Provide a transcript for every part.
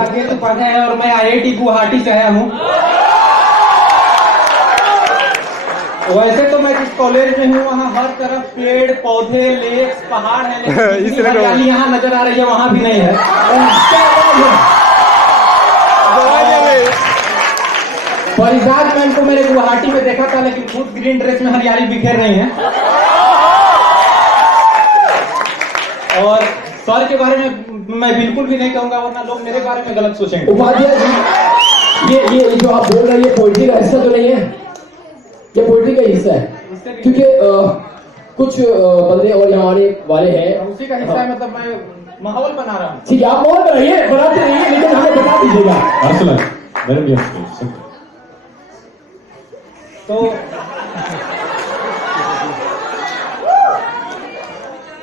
साकेत उपाध्याय है और मैं IIT गुवाहाटी से आया हूँ। वैसे तो मैं जिस कॉलेज में हूँ वहाँ हर तरफ पेड़ पौधे लेक्स पहाड़ है, लेकिन हरियाली यहाँ नजर आ रही है वहाँ भी नहीं है। फरिदाद मैन को मैंने गुवाहाटी में देखा था, लेकिन खुद ग्रीन ड्रेस में हरियाली बिखेर नहीं है। और सर के बारे में मैं बिल्कुल भी नहीं कहूंगा, वरना लोग मेरे बारे में गलत सोचेंगे। उपाध्याय जी, ये जो आप बोल रहे हैं ये पोइट्री का हिस्सा तो नहीं है? ये पोइट्री का हिस्सा है, क्योंकि कुछ बंदे और यहाँ आने वाले हैं। उसी का हिस्सा है, मतलब मैं माहौल बना रहा हूँ। ठीक है, आप माहौल बनाइए, बनाते रहिए, लेकिन हमें बता दीजिएगा। तो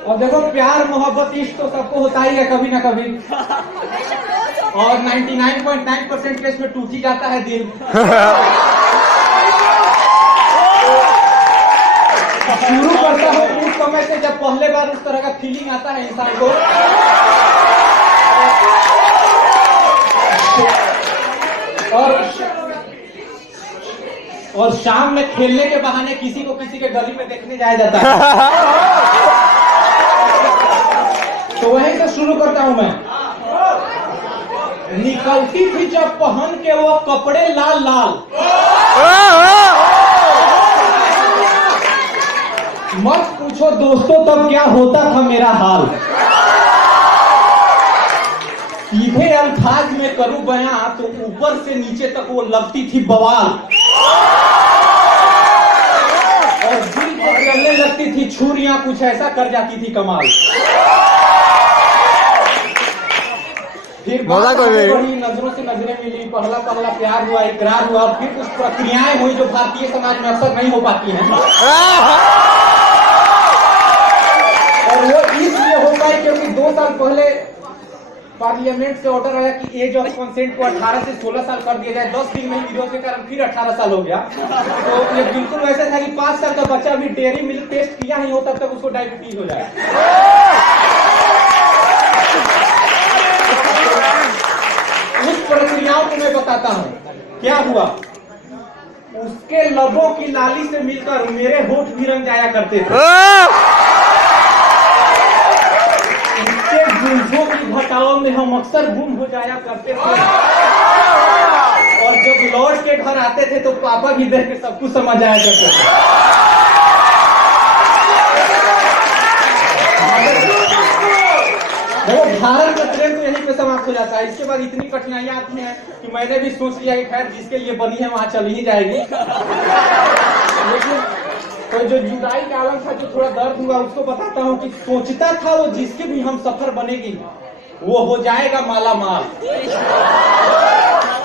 और देखो, प्यार मोहब्बत इश्क तो सबको होता ही है कभी ना कभी, और 99.9% केस में टूट ही जाता है दिल। शुरू करता हूँ उस समय से जब पहले बार उस तरह का फीलिंग आता है इंसान को, और शाम में खेलने के बहाने किसी को किसी के गली में देखने जाया जाता है। तो वहीं से शुरू करता हूं मैं। निकलती थी जब पहन के वो कपड़े लाल लाल, मत पूछो दोस्तों तब क्या होता था मेरा हाल। सीधे अल्फाज में करूं बयां तो ऊपर से नीचे तक वो लगती थी बवाल, और दिल को जलने लगती थी छुरियां, कुछ ऐसा कर जाती थी कमाल। फिर बड़ी नजरों से नजरें मिली, पहला पहला प्यार हुआ, इकरार हुआ, फिर कुछ प्रक्रियाएं हुई जो भारतीय समाज में अक्सर नहीं हो पाती हैं। और वो इसलिए हो पाई क्योंकि 2 साल पहले पार्लियामेंट से ऑर्डर आया कि एज ऑफ कंसेंट को 18 से 16 साल कर दिया जाए। 10 दिन में ही विरोध के कारण फिर 18 साल हो गया। तो ये बिल्कुल वैसे था कि 5 साल का बच्चा भी डेयरी मिल्क टेस्ट किया ही हो तब तक उसको डायबिटीज हो जाए। उस प्रक्रियाओं को मैं बताता हूँ क्या हुआ। उसके लबों की लाली से मिलकर मेरे होठ भी रंग जाया करते थे। उसके जुल्फों की घटाओं में हम अक्सर गुम हो जाया करते थे, और जब लौट के घर आते थे तो पापा भी देख के सब कुछ समझ आया करते थे। वो भारत का ट्रेन तो यहीं पे समाप्त हो जाता है। इसके बाद इतनी कठिनाइयां आती हैं कि मैंने भी सोच लिया कि खैर जिसके लिए बनी है वहां चली ही जाएगी। लेकिन तो जो जुदाई का आलम था, जो थोड़ा दर्द हुआ, उसको बताता हूँ कि सोचता था वो जिसके भी हम सफर बनेगी वो हो जाएगा माला माल,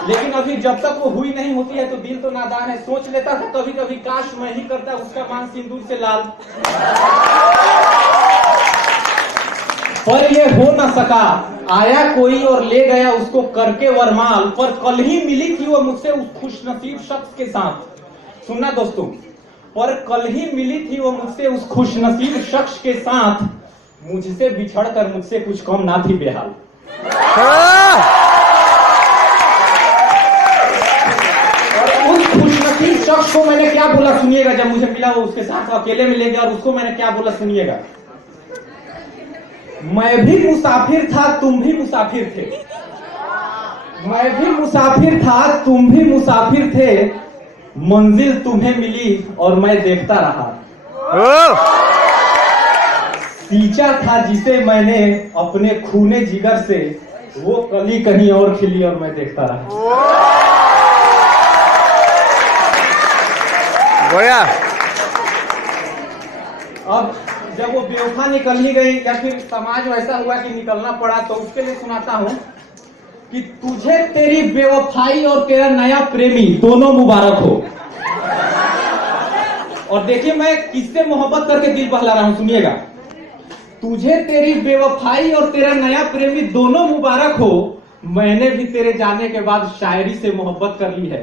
लेकिन अभी जब तक वो हुई नहीं होती है तो दिल तो नादान है। सोच लेता था कभी कभी काश मैं ही करता उसका मान सिंदूर से लाल, पर ये हो न सका। आया कोई और ले गया उसको करके वरमाल, पर कल ही मिली थी वो मुझसे उस खुशनसीब शख्स के साथ। सुनना दोस्तों, पर कल ही मिली थी वो मुझसे उस खुशनसीब शख्स के साथ, मुझसे बिछड़कर मुझसे कुछ कम ना थी बेहाल। और उस खुशनसीब शख्स को मैंने क्या बोला सुनिएगा। जब मुझे मिला वो उसके साथ अकेले में ले गया, और उसको मैंने क्या बोला सुनिएगा। मैं भी मुसाफिर था तुम भी मुसाफिर थे, मैं भी मुसाफिर था तुम भी मुसाफिर थे, मंजिल तुम्हें मिली और मैं देखता रहा। सींचा था जिसे मैंने अपने खूने जिगर से, वो कली कहीं और खिली और मैं देखता रहा। अब जब वो बेवफा निकल ही गई या फिर समाज वैसा हुआ कि निकलना पड़ा, तो उसके लिए सुनाता हूं कि तुझे तेरी बेवफाई और तेरा नया प्रेमी दोनों मुबारक हो। और देखिए मैं किससे मोहब्बत करके दिल बहला रहा हूं, सुनिएगा। तुझे तेरी बेवफाई और तेरा नया प्रेमी दोनों मुबारक हो, मैंने भी तेरे जाने के बाद शायरी से मोहब्बत कर ली है,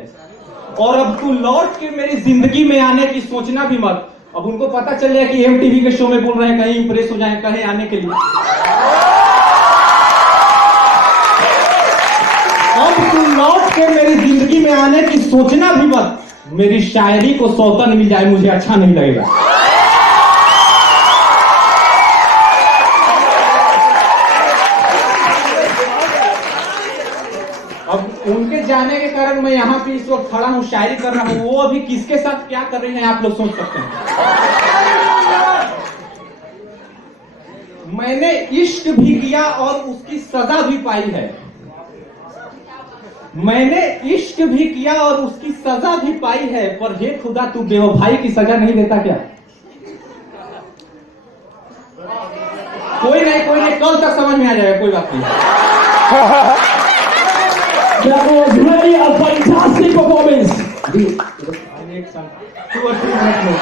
और अब तू लौट के मेरी जिंदगी में आने की सोचना भी मत। अब उनको पता चल गया कि MTV के शो में बोल रहे हैं, कहीं इंप्रेस हो जाए कहीं आने के लिए। अब तू लौट के मेरी जिंदगी में आने की सोचना भी मत। मेरी शायरी को सौतन मिल जाए मुझे अच्छा नहीं लगेगा। अब उनके जाने के कारण मैं यहाँ पे इस वक्त खड़ा हूँ, शायरी कर रहा हूँ। वो अभी किसके साथ क्या कर रही हैं आप लोग सोच सकते हैं। मैंने इश्क भी किया और उसकी सजा भी पाई है। मैंने इश्क भी किया और उसकी सजा भी पाई है, पर हे खुदा तू बेवफाई की सजा नहीं देता क्या? कोई नहीं, कल तक समझ में आ जाएगा, कोई बात नहीं। That was really a fantastic performance. एक साल 2 or 3 मिनट में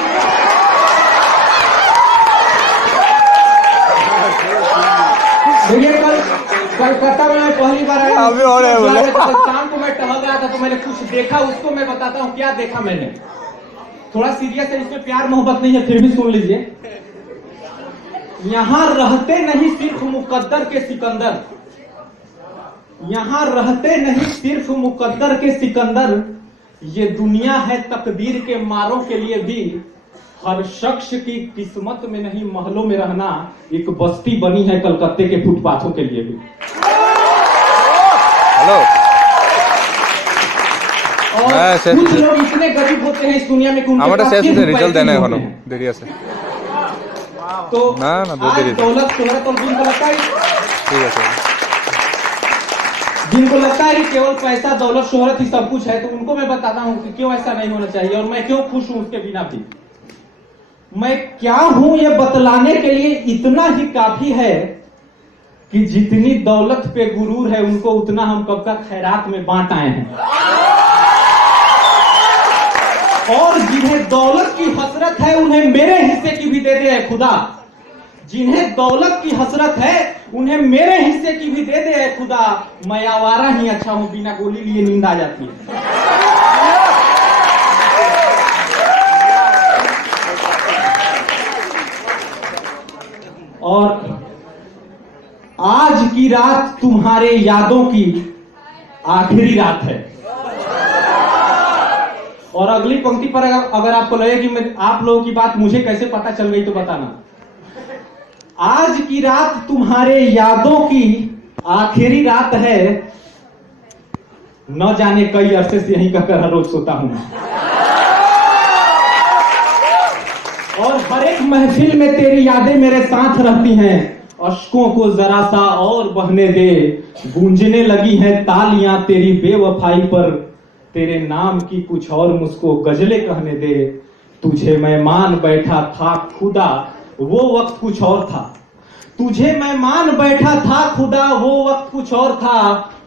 देखिए, कल कलकत्ता में मैं पहली बार आया। अभी और है बोले। शाम को मैं टहल रहा था तो मैंने कुछ देखा, उसको मैं बताता हूँ क्या देखा मैंने। थोड़ा सीरियस है, इसमें प्यार मोहब्बत नहीं है, फिर भी सुन लीजिए। यहाँ रहते नहीं सिर्फ मुकद्दर के सिकंदर, यहाँ रहते नहीं सिर्फ मुकद्दर के सिकंदर, ये दुनिया है तकदीर के मारों के लिए भी। हर शख्स की किस्मत में नहीं महलों में रहना, एक बस्ती बनी है कलकत्ते के फुटपाथों के लिए भी। हेलो। और कुछ लोग इतने गरीब होते हैं इस दुनिया में कि उनके हमारा पास शेष सिर्फ रिजल्ट पैसे देना है ही होते हनो हैं। देरिया से। तो ना बहुत आज देरी से। दौलत शोहरत और जिनको लगता है ठीक है सर। जिनको लगता है कि केवल पैसा दौलत शोहरत ही सब कुछ है, तो उनको मैं बताता हूँ कि क्यों ऐसा नहीं होना चाहिए और मैं क्यों खुश हूँ उसके बिना भी। मैं क्या हूं ये बतलाने के लिए इतना ही काफी है कि जितनी दौलत पे गुरूर है उनको उतना हम कब का खैरात में बांट आए हैं। और जिन्हें दौलत की हसरत है उन्हें मेरे हिस्से की भी दे दे खुदा। जिन्हें दौलत की हसरत है उन्हें मेरे हिस्से की भी दे दे खुदा। मैं आवारा ही अच्छा हूं, बिना गोली लिए नींद आ जाती है। और आज की रात तुम्हारे यादों की आखिरी रात है। और अगली पंक्ति पर अगर आपको लगे कि आप लोगों की बात मुझे कैसे पता चल गई तो बताना। आज की रात तुम्हारे यादों की आखिरी रात है, न जाने कई अरसे से यहीं कहकर हर रोज सोता हूं। और हर एक महफिल में तेरी यादें मेरे साथ रहती हैं। अश्कों को जरा सा और बहने दे, गूंजने लगी हैं तालियां तेरी बेवफाई पर। तेरे नाम की कुछ और मुझको गजलें कहने दे। तुझे मैं मान बैठा था खुदा, वो वक्त कुछ और था। तुझे मैं मान बैठा था खुदा, वो वक्त कुछ और था।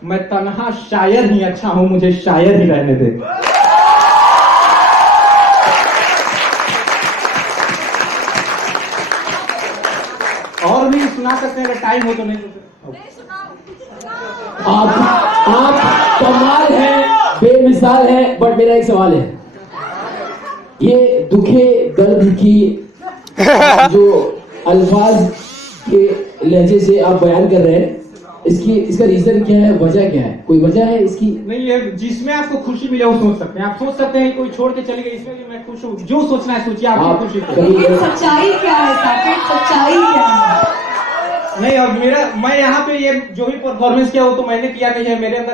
मैं तन्हा शायर ही अच्छा हूं, मुझे शायर ही रहने दे। और भी सुना सकते हैं अगर टाइम हो तो। नहीं आप कमाल है, बेमिसाल है। बट मेरा एक सवाल है, ये दुखे दर्द की जो अल्फाज के लहजे से आप बयान कर रहे हैं, इसका रीजन क्या है, वजह क्या है? कोई वजह है इसकी? नहीं, ये जिसमें आपको खुशी मिले वो सोच सकते हैं। आप सोच सकते हैं कोई छोड़ के चले गए, इसमें कि मैं खुश हूँ। जो सोचना है सोचिए, आपकी खुशी को। लेकिन सच्चाई क्या है साकिब, सच्चाई क्या है? नहीं, अब मैं यहाँ पे ये जो भी परफॉर्मेंस किया वो तो मैंने किया नहीं है, मेरे अंदर